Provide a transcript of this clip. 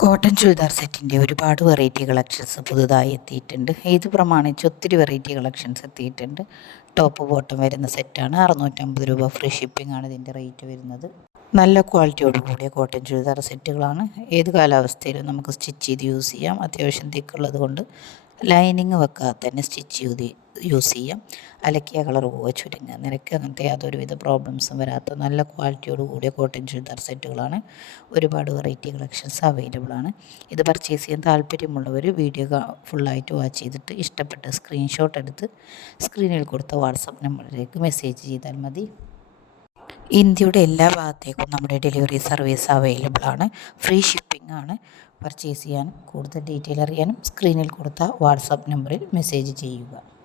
Cotton churidar സെറ്റിന്റെ ഒരുപാട് variety collections പുതുതായി എത്തിയിട്ടുണ്ട്. ഇത് പ്രമാണിച്ച് ഒത്തിരി വെറൈറ്റി കളക്ഷൻസ് എത്തിയിട്ടുണ്ട്. ടോപ്പ് ബോട്ടം വരുന്ന സെറ്റാണ് അറുന്നൂറ്റമ്പത് രൂപ ഫ്രീ ഷിപ്പിംഗ് ആണ് ഇതിന്റെ റേറ്റ് വരുന്നത്. നല്ല ക്വാളിറ്റിയോട് കൂടിയ കോട്ടൺ ചുരിദാർ സെറ്റുകളാണ് ഏത് കാലാവസ്ഥയിലും നമുക്ക് സ്റ്റിച്ച് ചെയ്ത് യൂസ് ചെയ്യാം. അത്യാവശ്യം തിക്കുള്ളത് കൊണ്ട് ലൈനിങ് വെക്കാതെ തന്നെ സ്റ്റിച്ച് ചെയ്ത് യൂസ് ചെയ്യാം. അലക്കിയ കളർ പോവുക ചുരുങ്ങുക. നിനക്ക് അങ്ങനത്തെ യാതൊരുവിധ പ്രോബ്ലംസും വരാത്ത നല്ല ക്വാളിറ്റിയോട് കൂടിയ കോട്ടൺ ചുരിദാർ സെറ്റുകളാണ് ഒരുപാട് വെറൈറ്റി കളക്ഷൻസ് അവൈലബിൾ ആണ്. ഇത് പർച്ചേസ് ചെയ്യാൻ താല്പര്യമുള്ളവർ വീഡിയോ ഫുള്ളായിട്ട് വാച്ച് ചെയ്തിട്ട് ഇഷ്ടപ്പെട്ട സ്ക്രീൻഷോട്ട് എടുത്ത് സ്ക്രീനിൽ കൊടുത്ത വാട്സപ്പ് നമ്പറിലേക്ക് മെസ്സേജ് ചെയ്താൽ മതി. ഇന്ത്യയുടെ എല്ലാ ഭാഗത്തേക്കും നമ്മുടെ ഡെലിവറി സർവീസ് അവൈലബിൾ ആണ്. ഫ്രീ ഷിപ്പിംഗ് ആണ് പർച്ചേസ് ചെയ്യാനും കൂടുതൽ ഡീറ്റെയിൽ അറിയാനും സ്ക്രീനിൽ കൊടുത്ത വാട്സാപ്പ് നമ്പറിൽ മെസ്സേജ് ചെയ്യുക.